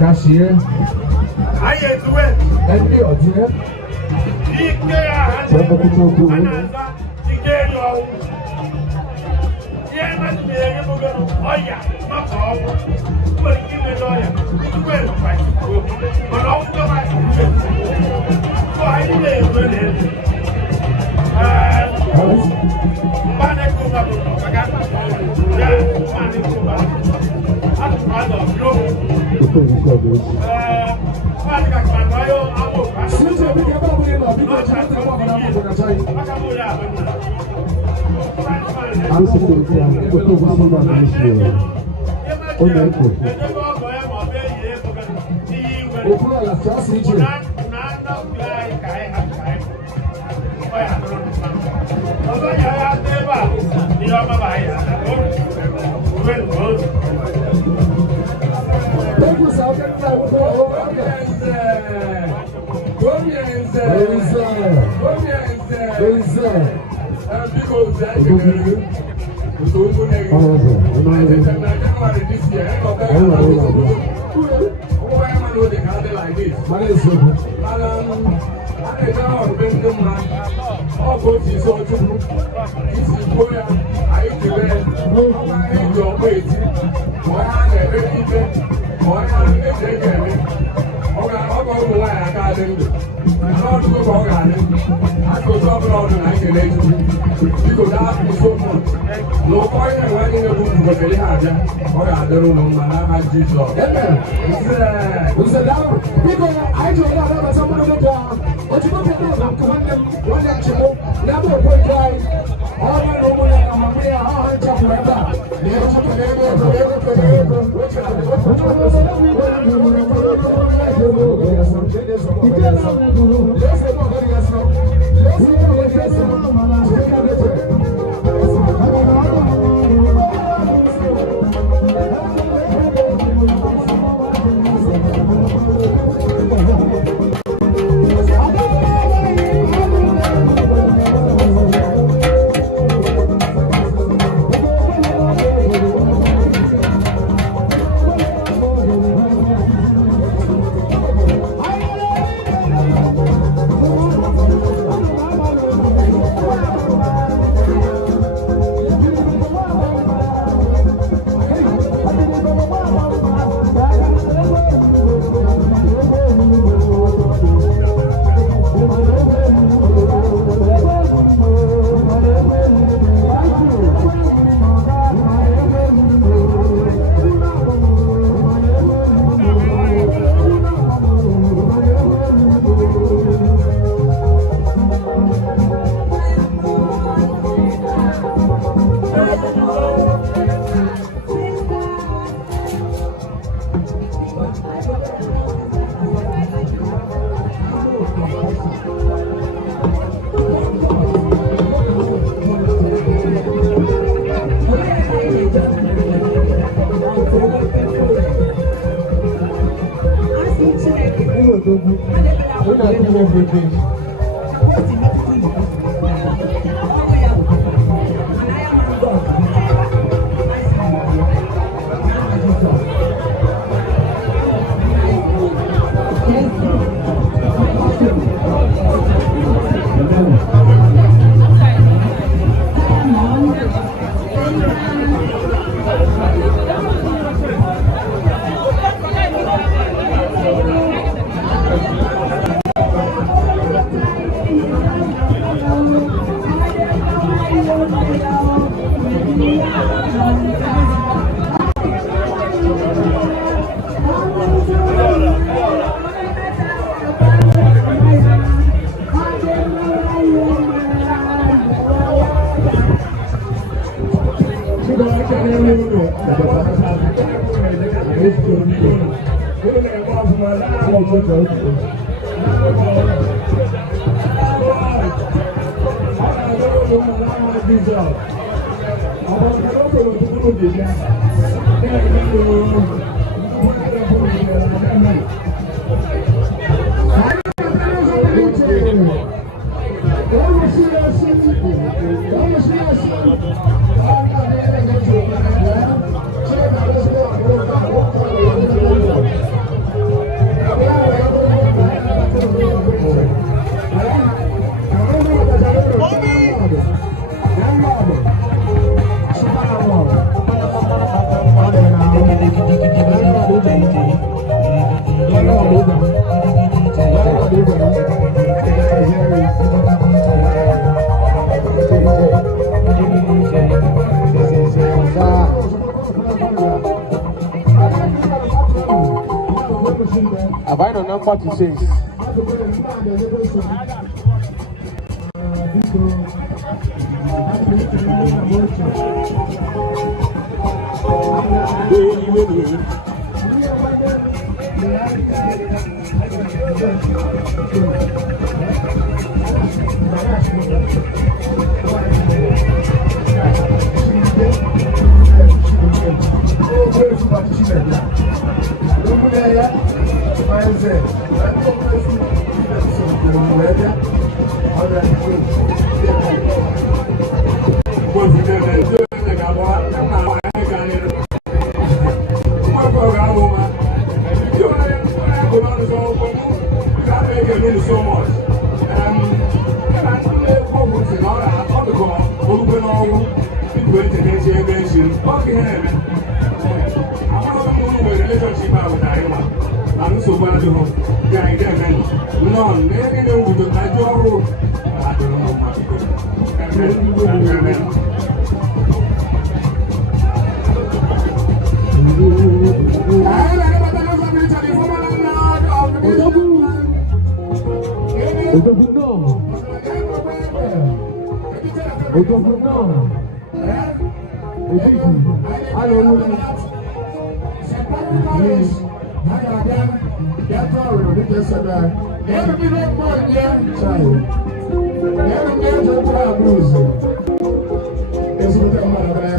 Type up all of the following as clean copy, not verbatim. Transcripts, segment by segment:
Cashier. I ain't do it. And the other. Have I no number to say?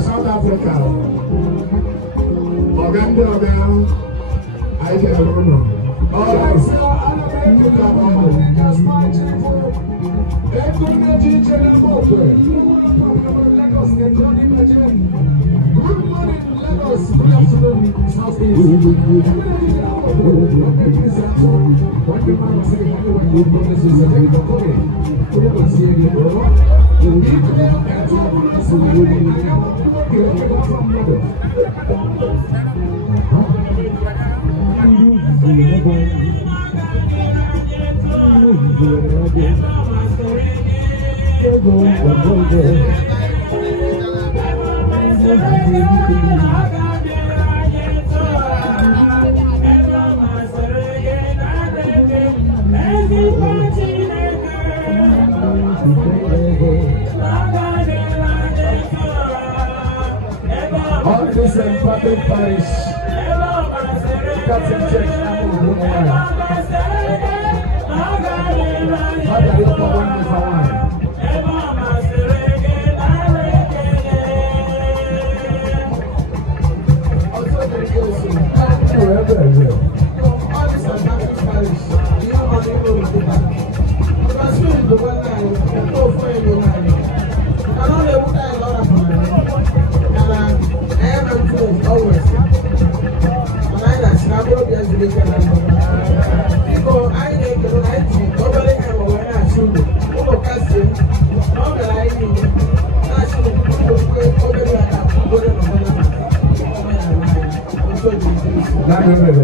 South Africa. I don't know. All right, so I'm going to come on. Just watching for Good morning, Lagos. Good afternoon, Southeast. All this and public parish, Catholic Church,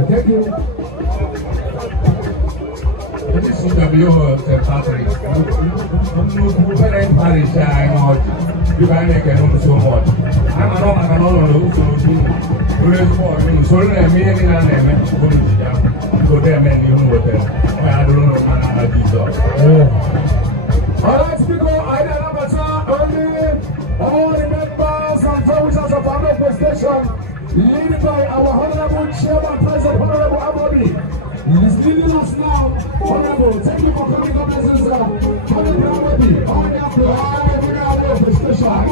thank you. This is the Patrick. Parish, I know. You can make a so much. I'm not going to so let me go there, man. You know what I don't know how to do. All right, people, I all the members and officers of our station. Led by our Honorable Chairman, President Honorable Abodi. He's leading us now. Honorable, thank you for coming up, Mrs. Honorable Abodi. On behalf of the station.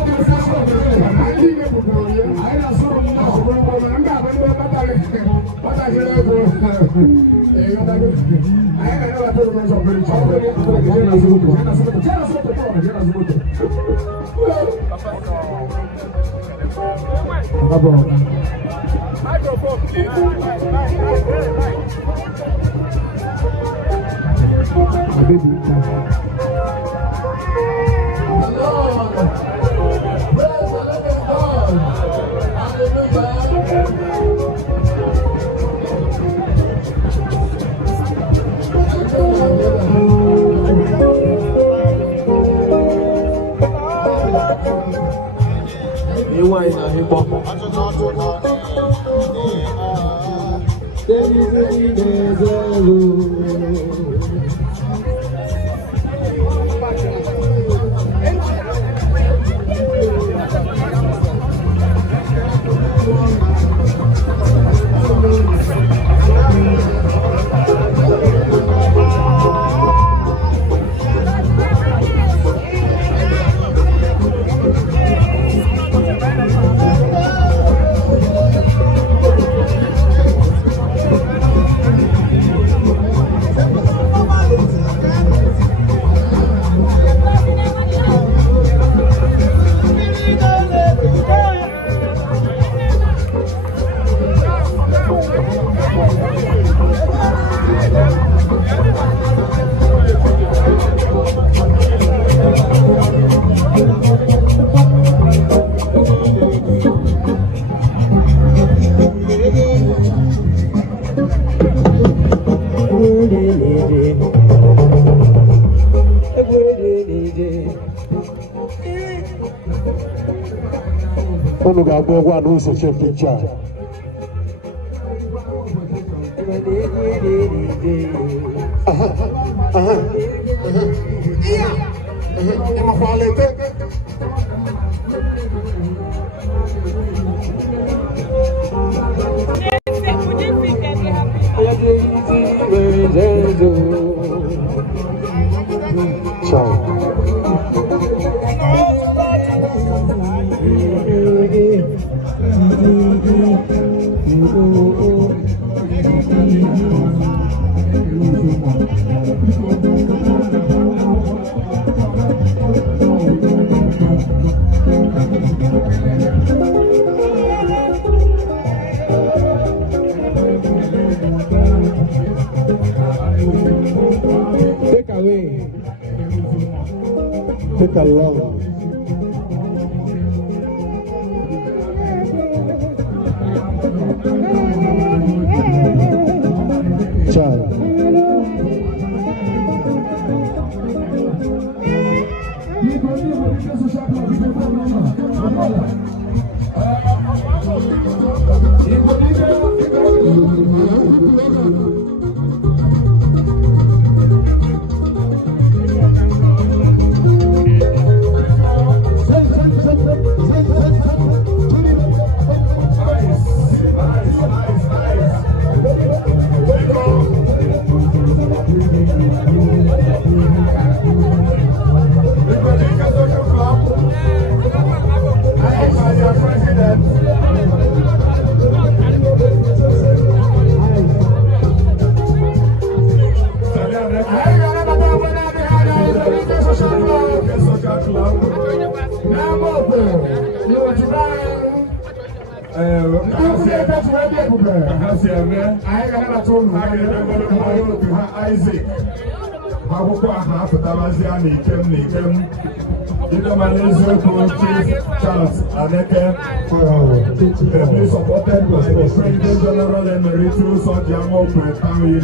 Unu ga-agba egwu a n'ụzọ chepicha. Take a long. Child. akwụkwọ aha apụtarazịa n'ikem Chief Charles Aneke, heavily supported by the President General Emeritus of the Amokwe family.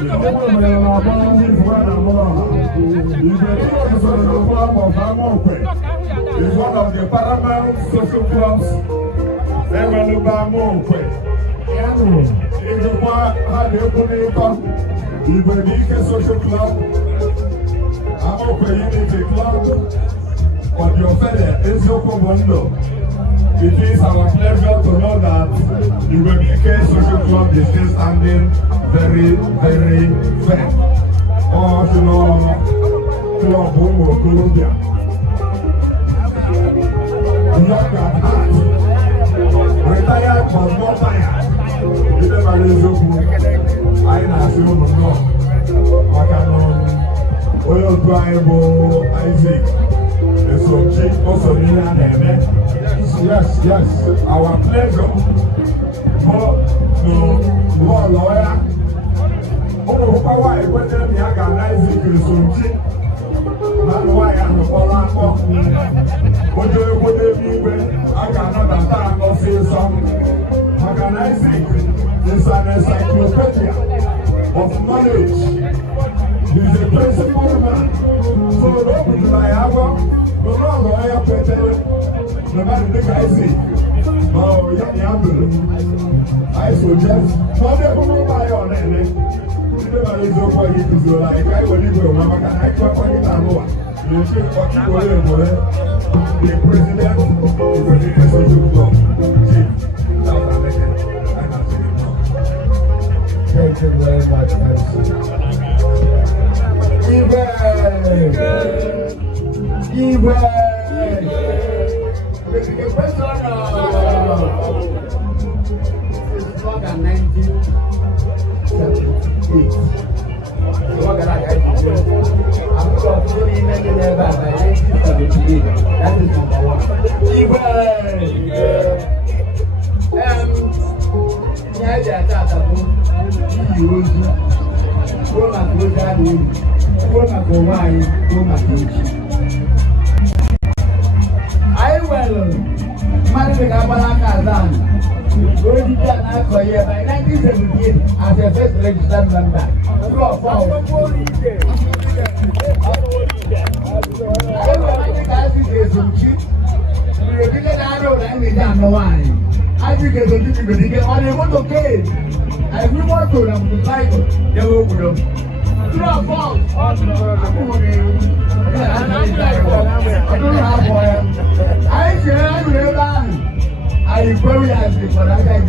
Is one of the paramount social clubs Ibedike Social Club, Amokwe Unity Club, for the Ophelia Ezoko Bondo. It is our pleasure to know that the Ibedike Social Club is still standing very, very firm. Oh, you know, Club Homo Colombia. Young at heart. was more tired. He never lays up. I na-asị ụnụ nnọọ maka na onye otu anyị bụ Isaac Esomchi o so n'ihe a na-eme. Yes, our pleasure bụ n'ụlọ ya ụmụ ụkwa nwaanyị kwenyere na ya ga-ana Isaac Esomchi na nwaanyị ahụ kpọrọ akpọ onye ekwe n'ebe igwe a ga-anabata ọsịsọ maka na Isaac is an encyclopedia of knowledge. He's a principled man. So don't be like Abba. No, I have to tell you. No matter the guy see. No, I suggest. No, they don't buy on it. Never is over here to do like I will leave your mama can I talk on it and over. You should talk to the president is a leader of the Thank you very much, MC. It's like a 1978. What can I do? I'm going to be in there by 1978. That is number one. I will marry the Kabalaka. Going to an for year by 1978 as a first registered member. You are found. I will make a some cheap. We will get out of any damn wine. I think it's a little bit on a motorcade. I will want to them to fight. They will put them. You are found. I don't have one. I say I will learn. I very happy for that guy to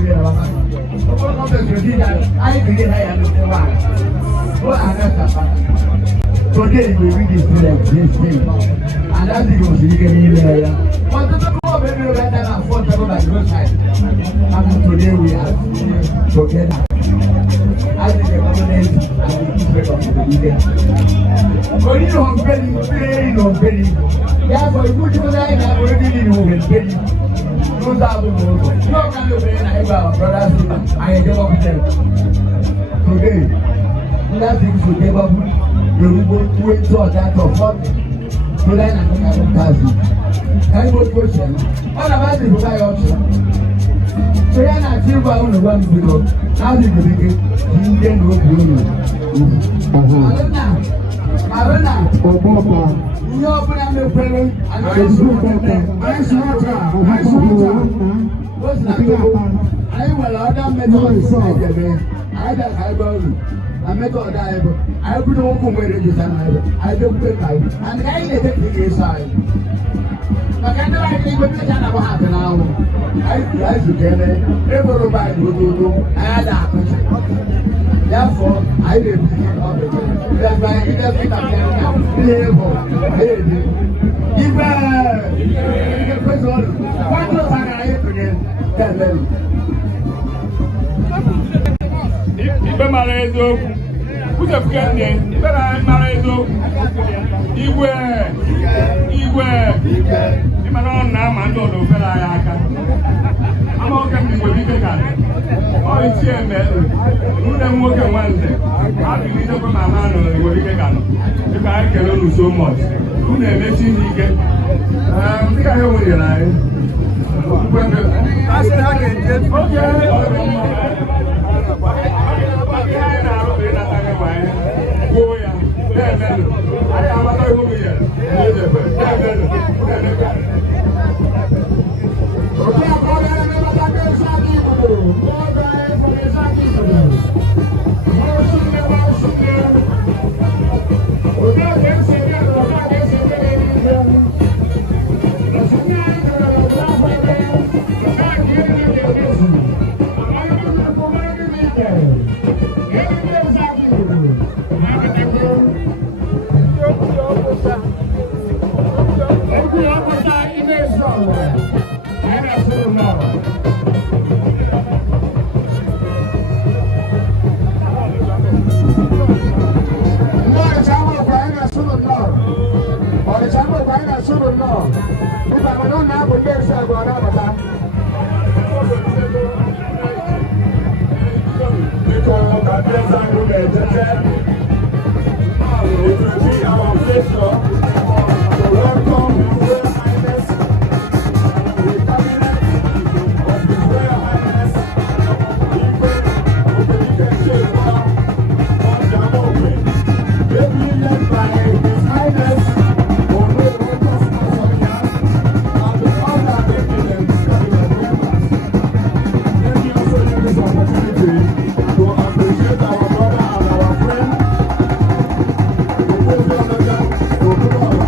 I begin I understand why. Today we read this thing. And that's because you can hear there. But the people maybe better than 4 people by the side. And today we are together. I think the government and the people of the weekend. But you know, very. Therefore, you put your line and already know very. Those are the most. You are going to be our brothers. I give up them. Today, that things will give up. You will wait for that of what? So then I think I don't pass it. I will question. All about the Dubai option. So then I feel about the one below. How do you begin? You can go through. Arena. You open up your prayer and I will order medicine. I met all that. I will not come where it is. I don't pay life. And I let it be inside. But I don't think what happen now. I together. Everybody will do. I had that. Therefore, I will be all the time. That's why I get everything I'm saying now. Ibe mara eziokwu, uchefuke nne, ibe mara eziokwu, igwe, ịmara ọnụ na-ama ndị ọdụ ofere anyị aka. Ama oke m igwe bike ka ọ isi eme, nwunye m nwoke nwanze, abilitekwa ma ha nọ igwe bike ka nọ. Dịka anyị kere unu so much, unu emechi ihe ike. Dịka ha nwere anyị. anyị na-asụ ụlọ nnọọ dịka mana ọ na-abụ ndị ezi agụ ọ na-abata biko ka ndị eze agụ na-ejeje it will be our pleasure to welcome His Royal Highness and the cabinet of His Royal Highness Igwe Chekwa Ojamoke, ably led by His Highness Olorontos Masoya and the other eminent cabinet members. Let me also use this opportunity to appreciate our brother and our friend, the President Ogunola.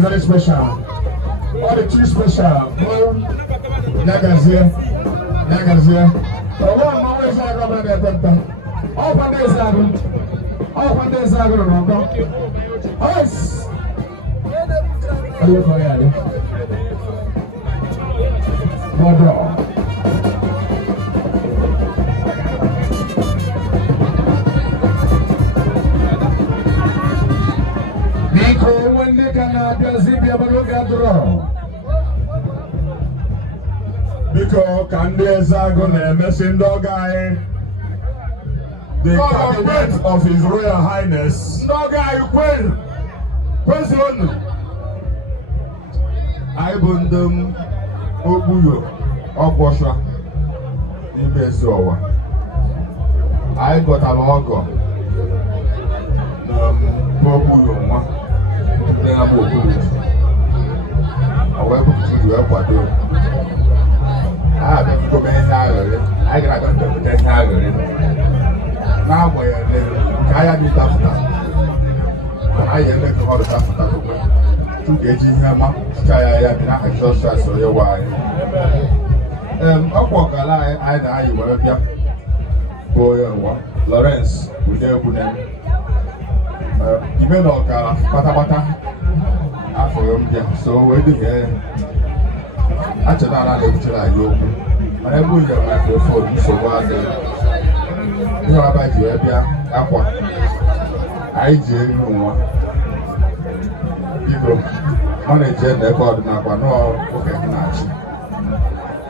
Very special. All the two special. Nagazia. One more is I got that. All one day is I got. All one day is I got. Yes. Hello, Korea. More. Biko ka ndị eze agụ na-emesi ndị ọga anyị, the cabinet of His Royal Highness, ndị ọga anyị kwezi unu anyị bụ ndị Ogbuyo Ọkwọsha n'ime ezi ụwa. Anyị gọtara ọgọ na Ogbuyo nwa ndị na-abụ Ogbuyo wee bụpụta uju wee kwado abịago mee ihe aghọrị. Anyị gara aga mbepụta ihe aghọrị n'agbanyeghị nke anya dị dapụta anyị eme ka ọrụ dapụta okwe tupu eji ihe ma chicha ya dị n'aha Jizọs Kraịst onye nwe anyị. Ọkwa ọkala anyị na anyị wee bịa bụ onye nwa Lawrence Udegbune ime na ọka kpatakpata afọ ya mbịa so wee duhie achọrọ ala na-ebutere anyị okwu mana ebe onye microphone nsogbu adịghị ihe ọba ji wee bịa akwa anyị ji elu nwa biko ọ na-eji ebe ọdịnakwa n'oge na-achị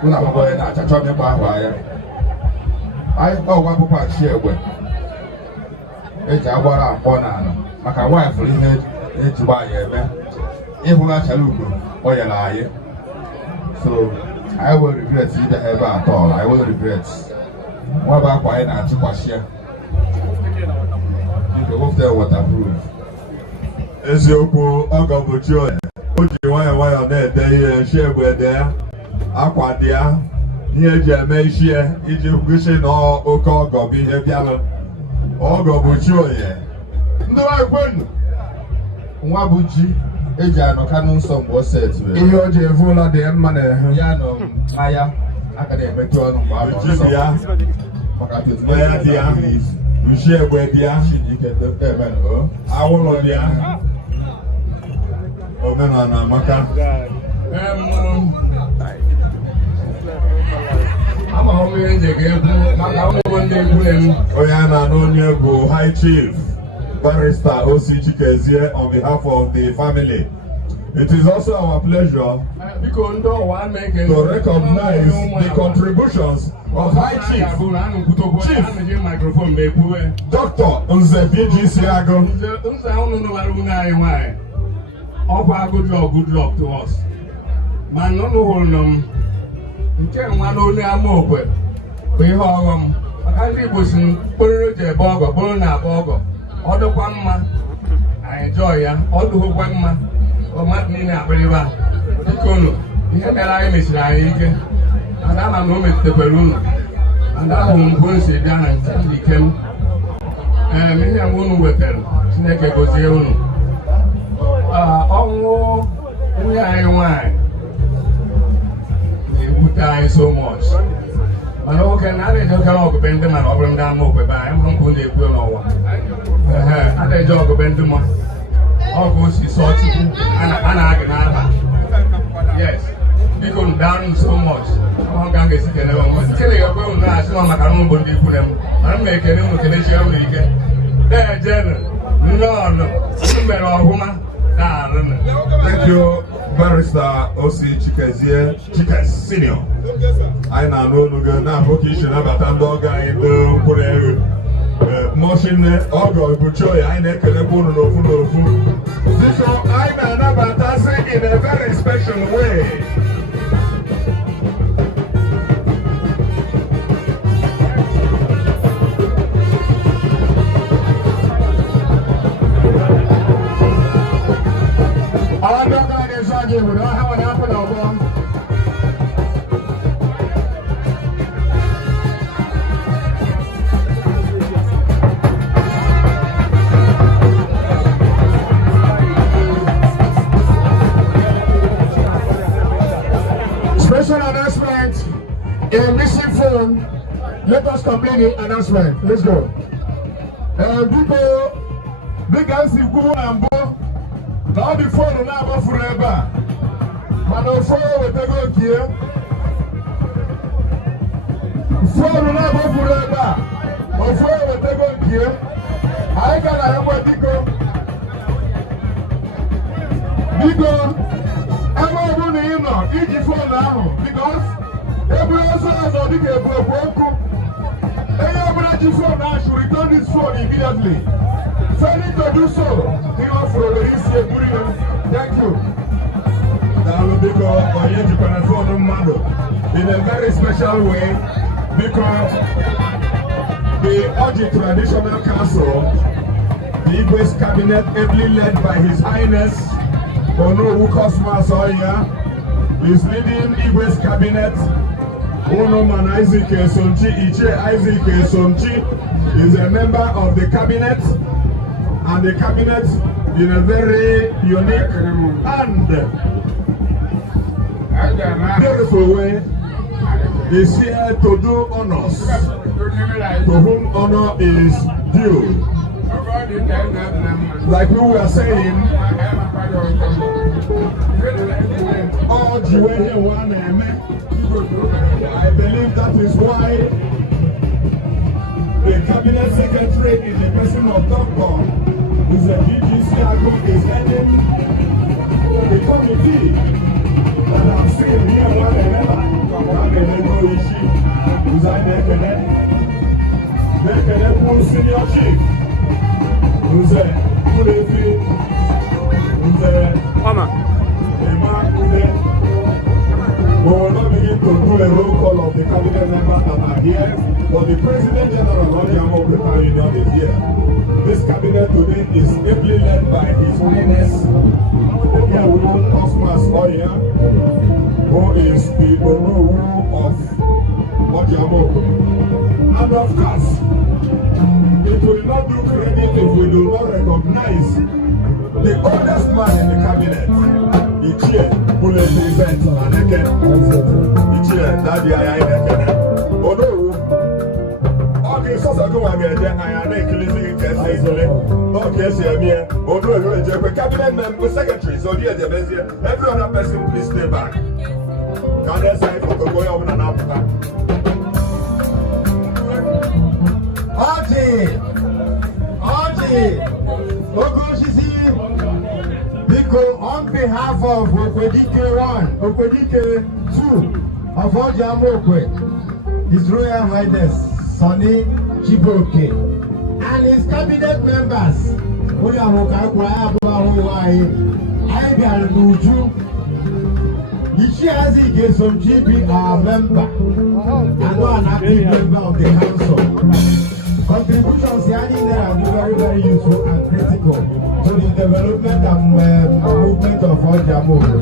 ụlọ akwụkwọ ya na-acha chọọ ịkpa ahụ anya anyị ọgwa akwụkwọ achị egbe eji agbara akpọ n'ala maka nwaanyị fụrụ ihe eji nwaanyị eme ịhụ na achara ugo o nyere anyị. So I will regret it ever at all. I will regret. What about why not to pass here? You go off there waterproof. eziokwu ọgọ bụ Chioye o ji nwayọọ nwayọọ na-ede ihe nshi egbe ede ya akwa dị ya ihe eji eme isi ya iji gosi na oke ọgọ bụ ihe bịalụ ọgọ bụ Chioye ndị nwaanyị nwa bụ ji eji anọka n'nsọ mgbe o setụrụ ihe o ji evu ụlọ dị mma na ehu ya nọ ahịa aka na-emetụ ọnụ mgbe ahụ nsọ ya maka ya dị ya nshi egbe dị ya awụlọ dị ya omenala amaka onye a na-anụ onye bụ High Chief Barrister O.C. Chikezie on behalf of the family. It is also our pleasure to recognize the contributions of High Chief Dr. Nze B.G. Siago. Good luck to us. Man, no hold nke nwa n'olu ama okwe bụ ihe ọghọm maka ndị Igbo si mkpụrụ ji ebe ọgọ bụrụ na abụ ọgọ ọ dịkwa mma anyị jọọ ya ọ dụghịkwa mma mmadụ niile akpịrịba dịka unu ihe mere anyị mesiri anyị ike ada ama na o metụtakwara unu ada ahụ mbụ nsi bịa na nke ndị ike m ihe mgbe unu wetara Chineke gozie unu ọnwụ nwunye anyị nwanyị na-ebute so much. Mana oge na adịghị oke ọgụbe ndị mana ọ bụrụ ndị ama okpebe anyị ma nkụ na-ekwu n'ụwa adịghị ọgụbe ndị ma ọgụ osi sọ Chukwu a na-agị n'aba yes biko down so much ọ ga ga-esi kene Chineke ekwe unu na-asị nọ maka n'ụgbọ ndị ikwu na m mana m na-ekene unu kenechi unu ike na-ejenụ nnọọnụ unu mere ọhụma. Thank you, Barrister O.C. Chikezie Chikes Senior. I know no na vocation abata doga in the pure motion ogo Buchoy I na kele bunu no fu. This I na abata say in a very special way. We don't have an apple over. Special announcement. A missing phone. Let us complete the announcement. Let's go. People, big guys in Kumu and Bo. Now the phone will not go forever. Mano phone will take on here. Phone will not go forever. My phone will take on here. I got a hammer, Digo, I'm not going to know. Each phone now because every also has a big broken. Any phone now should return this phone immediately. Failing to do so, he will for release a thank you. In a very special way, because the Oji Traditional Council, the Igwes Cabinet, ably led by His Highness Ono Ukosma Soya, is leading Igwes Cabinet. Onoman Isaac Esonchi, Iche Isaac Esonchi is a member of the cabinet, and the cabinet in a very unique and beautiful way is here to do honors to whom honor is due. Like we were saying, all the way here one I believe that is why the cabinet secretary in the person of Dr. is heading the committee that I've seen here one senior chief who's we will not begin to do a roll call of the cabinet members that are here, but the President General of the Union is here. This cabinet today is ably led by His Highness Cosmas Oya, who is the Onowu of Odiamoko. And of course, it will not do credit if we do not recognize the oldest man in the cabinet, the chair, who represents Aneke, the chair, Daddy Aneke. Onowu, okay, so I go again, I am easily. Okay, cabinet member, secretary, so here the best here. Every other person, please stay back. Can I say for the boy of an Africa? Because on behalf of Okwedike 1, Okwedike 2 of Odiamokwe, His Royal Highness Sonny Chibuike, and his cabinet members, some GB are member and not an active member of the council. Contributions here are very, very useful and critical to the development and movement of Odiamokwe.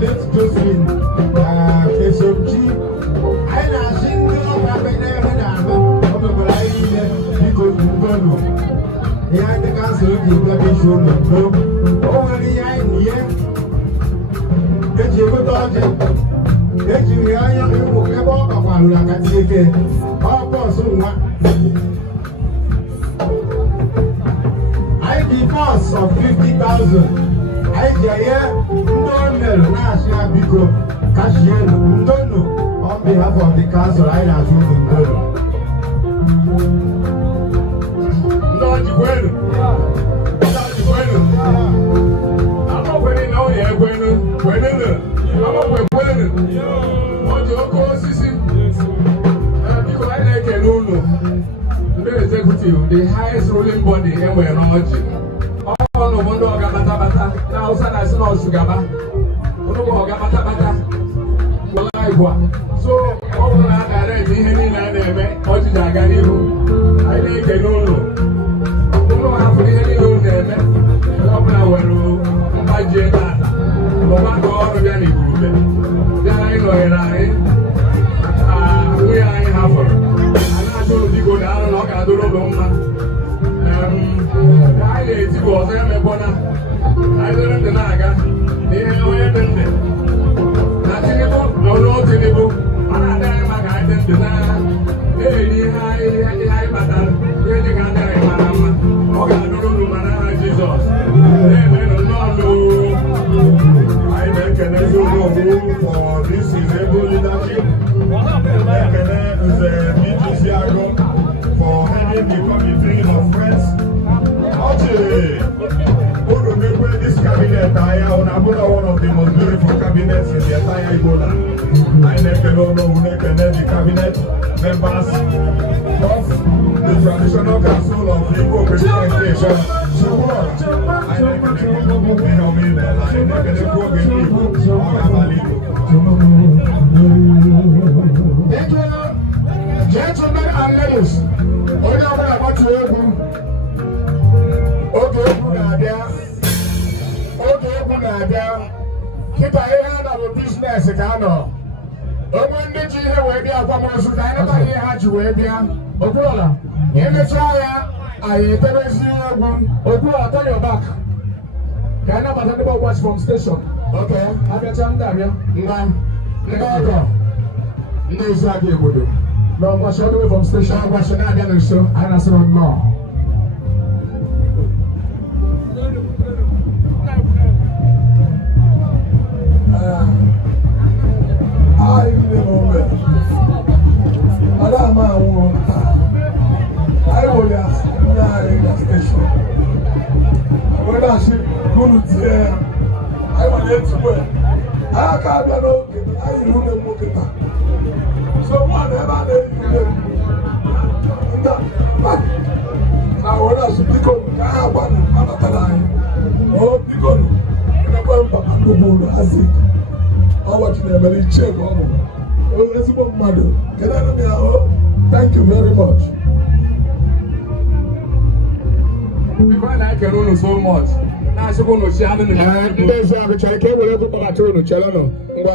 Let's Josephine SOG. I the council of the show over the idea. Get you good object. Get you here, you will have all of our Lakatike. All person, I divorce of 50,000. I hear Ndonel National Biko Cashier Ndono on behalf of the council. I assume Ndono. The highest ruling body anywhere in Oji. All of Mondo Gabata, now Sana Snow Sugaba, Onobo Gabata, so all that direct in any line, Oji Jagani, I think they don't know. Don't have any room there, Opera Wero, Bajeta, Lobato Organic Group. Then I know we are in Harvard. You go down and look at the road. I did to go there, Mepona. I learned the Naga. They have no evidence. Nothing about no notable. And I didn't make I didn't deny. Hey, high battle. Really can't die, Madame. Okay, I don't know, Madame Jesus. They may not know. I make an room for this is able leadership. For heading the committee of friends. This cabinet, one of the most beautiful cabinets in the entire Ebola. I never know who the cabinet members of the traditional council of the Igbo presentation. I never gentlemen and ladies, about to keep a hand of a business again. When did you hear where they are from? I never had you where they are. Okola, in the trial, I tell you, turn your back. Can I never watch from station? Okay, have your time there, yeah? No, I'm short away from station. I'm watching that again, so I said, no. I will ask in the station. When I see good there, I will let you go. I can't be okay. I will not move it. So whatever they do, now when I see people, I have one another line. Oh, people, and I'm going to go to Azik. I want to never check on them. Oh, ezigbo mmadụ. Kelere m ya o. Thank you very much. Before I can run so much. Now she going to share the. Ndị ezi ahụ chọrọ ka e were ego kpọbata unu chere nọ ngwa.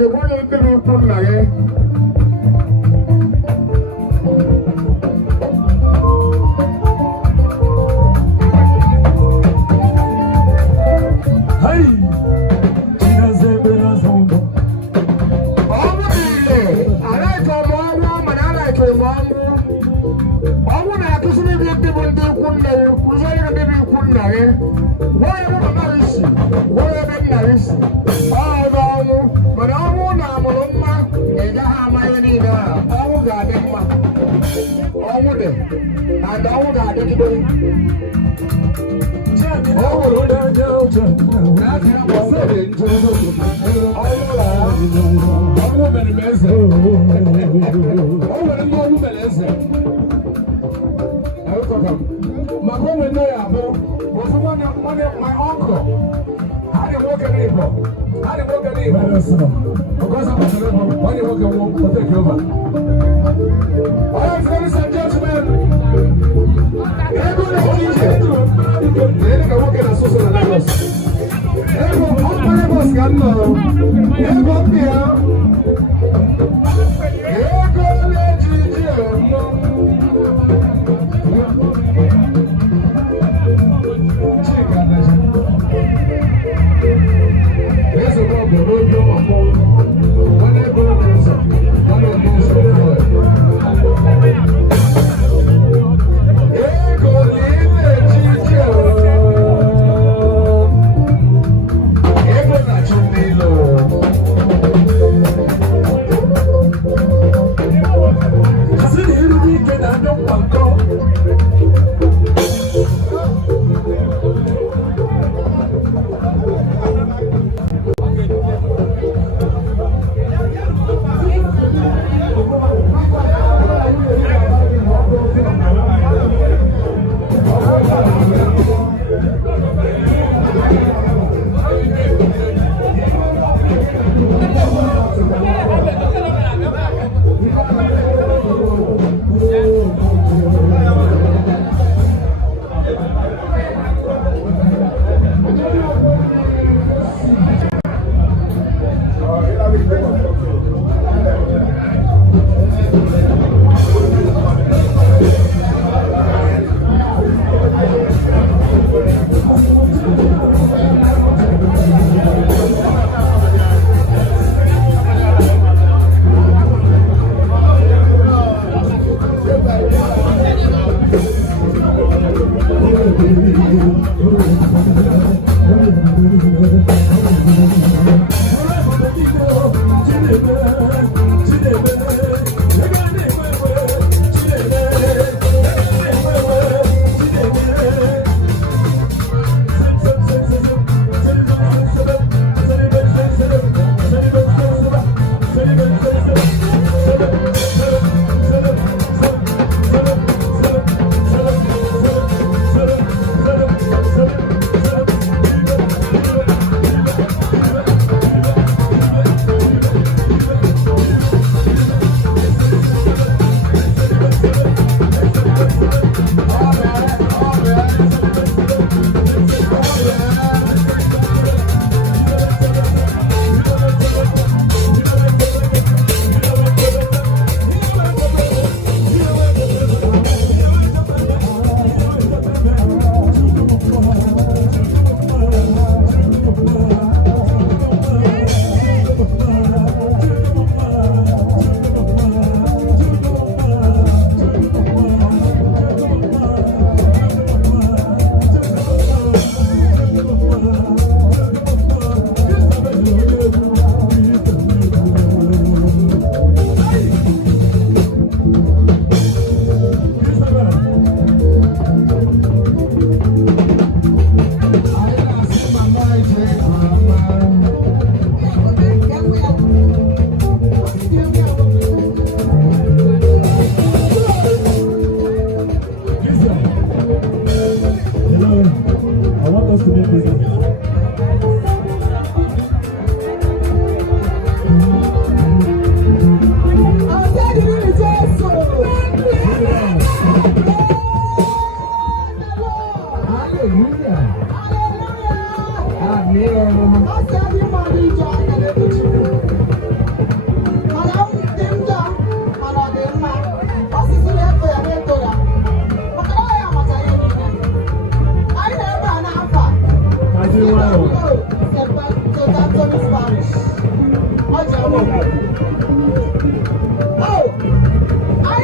gị gwa ya ndị ikwu nna gị.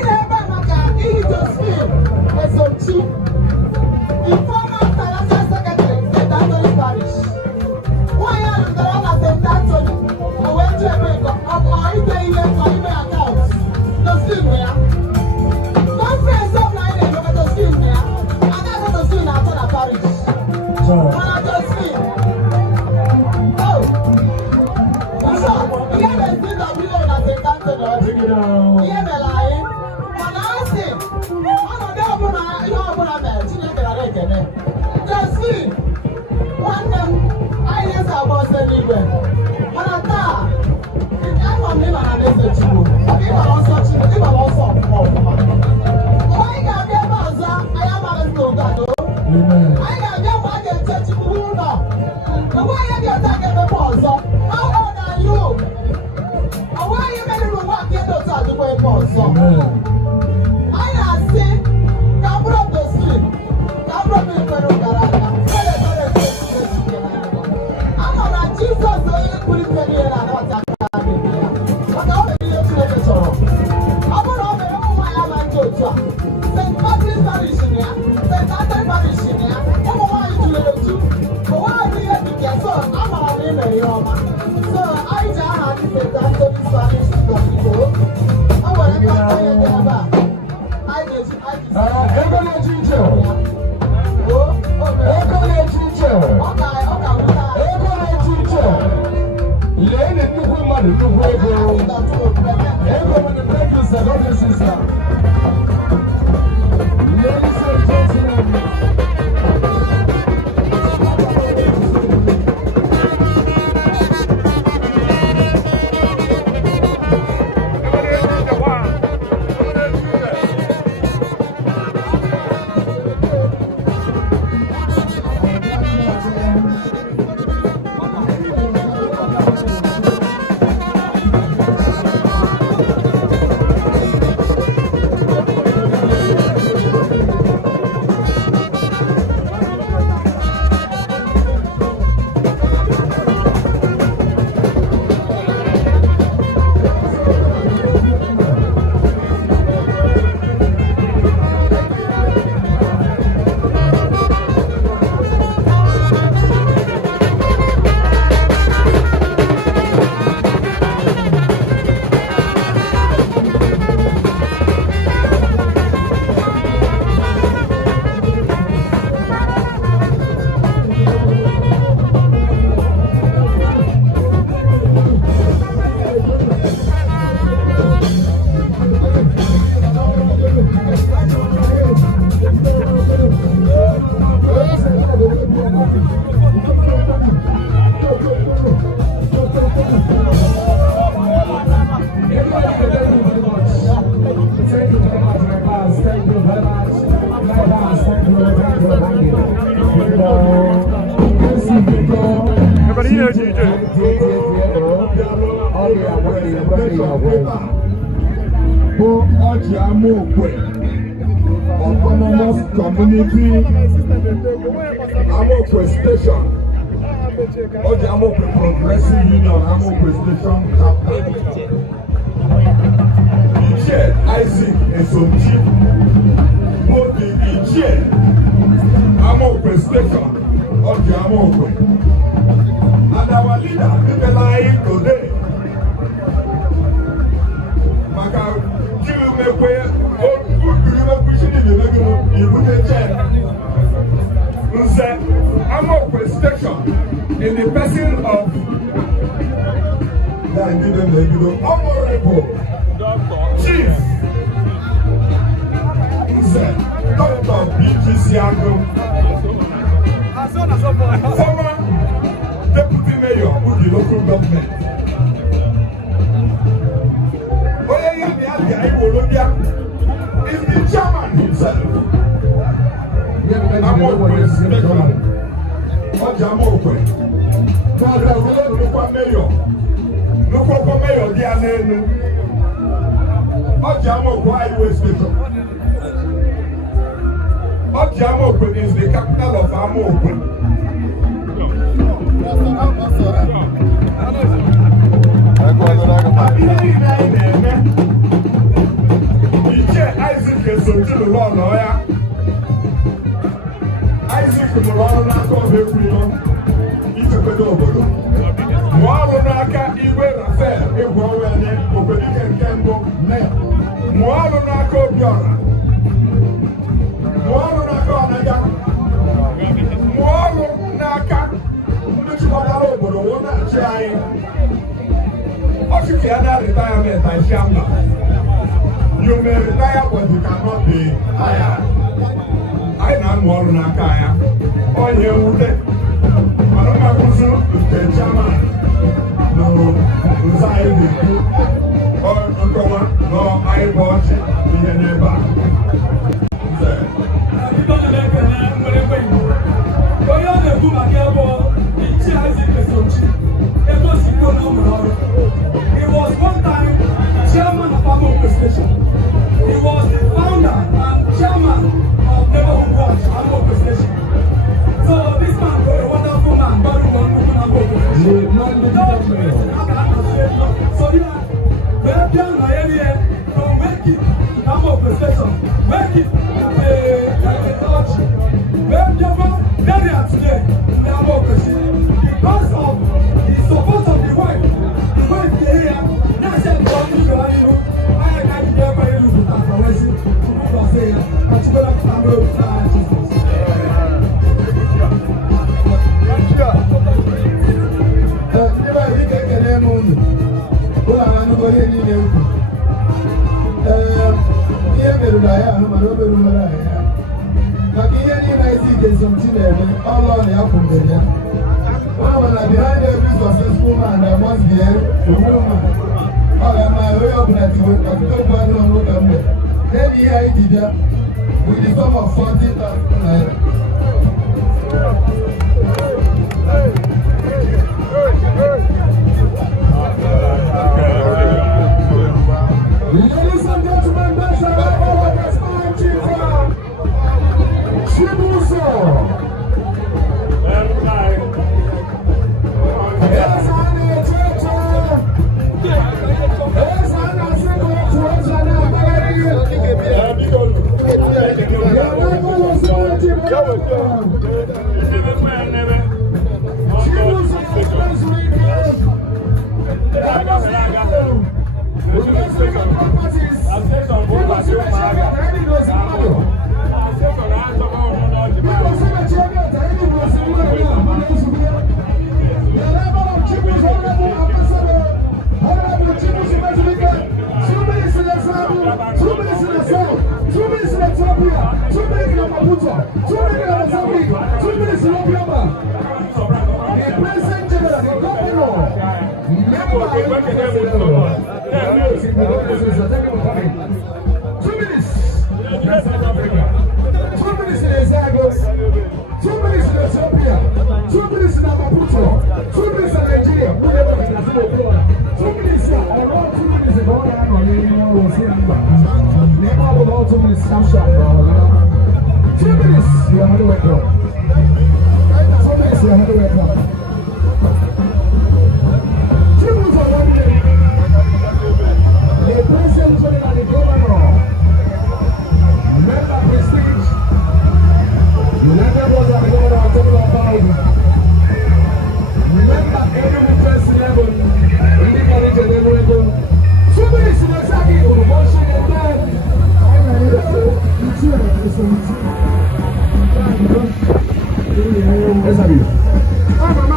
na-ebe maka iyi Josephine Esochi, the former financial secretary St. Anthony Parish. Nwanyị a lụtara na St. Anthony o wee ji ebe ide ihe kwa ime akaụntụ Josephine ya. Conference ọ bụla anyị na-eme Josephine ya, agaghị Josephine na-atọ na Parish. Mana Josephine, ihe na-esi na biyo na St. Anthony ihe mere anyị, mana asị ọnọdụ ọbụla ihe ọbụla mere Chineke nara ekele. Josephine, nwanne m, anyị na-eso agba ọsọ n'igwe, mana taa ama m ịma na na-eso Chigbo, ịgbara ọsọ Chigbo, ịgbara ọsọ ọfụma. Mgbe anyị ga-abịa ebe ọzọ, anyị amaghị ndị ụgado. Anyị ga-abịa mgbe a ga-eche Chigbo ụlọ. Mgbe anyị ga-ete ga-emepe ọzọ, how old are you? Ọwọ́ ayé mẹ́rin ló wà kí ẹ̀dọ̀ tó àdúgbò ẹ̀kọ́ ọ̀sán. Anyị na-asị ka bụrụ Josephine, ka bụrụ m ikwere gara aga, fere fere fere fere fere. Ama na Jizọs onye kwuru ife niile na-anabata aka anyị ya. Maka ọ mere ihe Chineke chọrọ. Ọ bụrụ na ọ mere ụmụ nwaanyị ama ndị otu a, St. Patrick's Parish na ya, St. Anthony Parish na ya, ụmụ nwaanyị jụrụ eju. Ụwa anyị ihe dị ka so amara na ime ihe ọma. So anyị ji aha ndị St. Anthony Parish n'Igbo. O nwere nkata ihe dị ebe a. Anyị ga-eji ego na-eji ije. Ego na-eji ije. ọ ka nweta Ego na-eji ije. Lee na nnukwu mmadụ nnukwu ego. Ego nwere prejudice and other sister. Ladies and gentlemen. For Ọjị Amaokwe Autonomous Community Amaokwe Station, Ọjị Amaokwe Progressive Union Amaokwe Station Captain Ichie Isaac Esochi both the Ichie Amaokwe Station, Ọjị Amaokwe, and our leader Ibelayi today. Maka kiri mekwe kiri mekwe shiri mekwe ibute check Nze Amaokwe Station in the person of Honorable Chief Nze Dr. B.G.C. Agum, former Deputy Mayor of the local government. Is the chairman himself. Amaokwe Station, Ọjị Amaokwe. Father, we don't look for mayor. Look for mayor, they are nenu. Ọjị Amaokwe Highway Station. Ọjị Amaokwe is the capital of Amaokwe. lụrụ ọlọ ya Isaac mụrụ ọrụ n'aka ọba ekwuru ichekwado obodo mụọ ọrụ n'aka Igwe Rafael egwu ọnwa ya obodo ike nke mbụ mụọ ọrụ n'aka Obiora mụọ ọrụ n'aka Ọnaga mụọ ọrụ n'aka ndị chịkọtara obodo wụ na-achị anyị ọchịchị ya na retirement Aishamma you may retire but you cannot be hired anyị na-amụ ọrụ n'aka ya onye nwute mana mmakwụsị nke chairman nụrụ nza anyị na-ekwu nkọwa nọ anyị bụ ọchị ihe n'ebe a onye ọ na-ekwu maka ebe ichi Isaac Esonchi ebe o si ikpe na ụmụ ọrụ he was one time chairman of Amope Station he was the founder and chairman of Neighborhood Watch Amope Station so this man was a wonderful man very wonderful Amope Station so yeah wee bịa na area from Weki to Amope Station Weki church wee bịakwa burial today in Amope Station because of the support of the wife dey here na say the one who go you I can dey very look at for wesi to go say ya particular family maka ihe niile Isaac Esonchi na-eme ọlụ ọ na-akwụbere ya na behind every successful man there must be a woman ọ ga-ama onye ọbụla tiwe ọtụtụ okwu anụ ọnụ ka mgbe n'ebe ihe anyị ji bịa with the sum of 40,000 naira ladies and gentlemen, that's our Western Chief Chibuzo. Essa vida.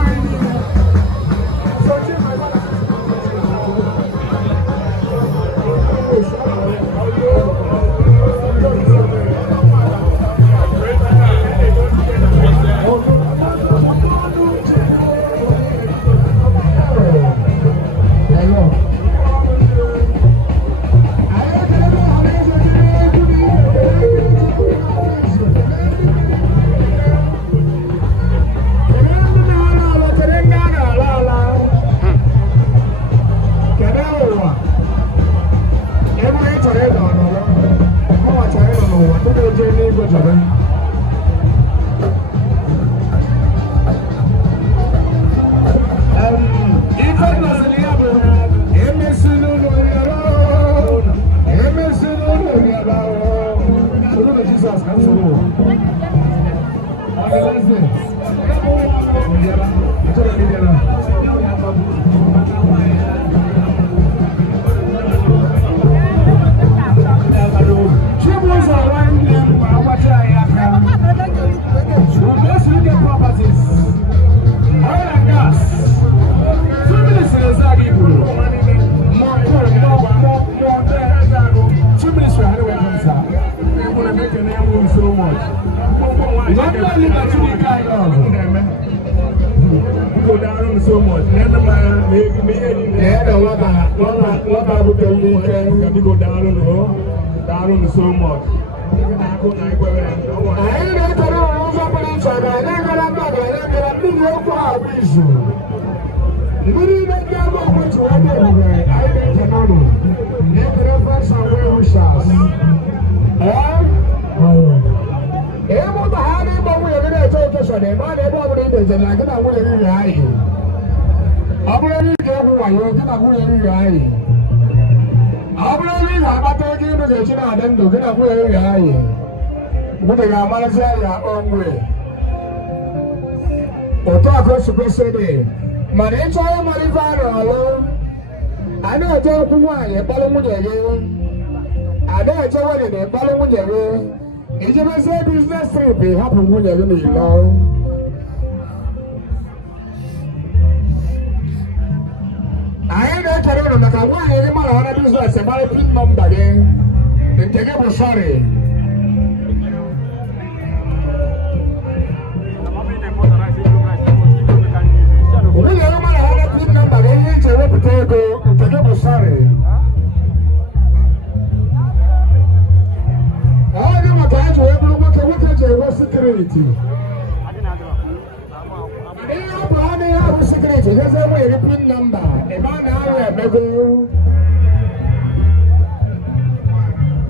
Jesus can solo. So much. Never mind. Me. Yeah, what about the weekend? We go down on so much. I ain't going to lose up on each other. I ain't going to be your problem. We need to get over to anywhere. I ain't going to get over somewhere we shall. Emo bahari mo mo yun na ito sa ne ma ne mo mo ni de na kana mo yun ya yi abule ni ke ku wa yo kana mo yun ya yi abule ni ha ba to ji no ke china dan do kana mo yun ya yi mo de ga ma sa ya onwe o to akọ su pe se de ma ne cho ma ri fa ro lo ana to ku wa ye pa lo mo ye ye ada cho wa ne pa lo mo ye ye ìjọba ṣe business trip happen when you're in law. I ain't telling you that why any man on a business about pin number again. Then take it sorry. When you're man on a pin number, then you take it take it sorry. Security. Security. Here's a way to pin number. A man out there, go.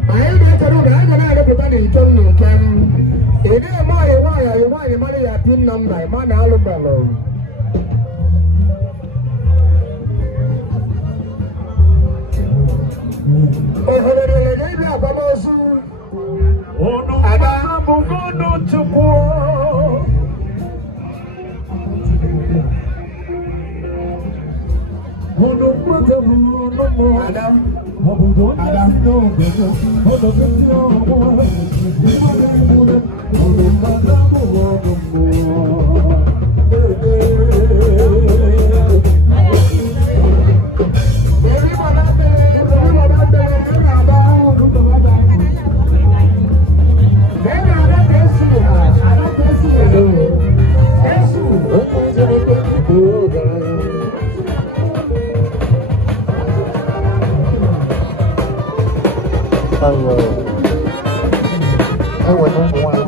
I ain't going to do that. I'm going to put that in the can. If you're why you want your money at pin number, man, I'll look alone. I went on one.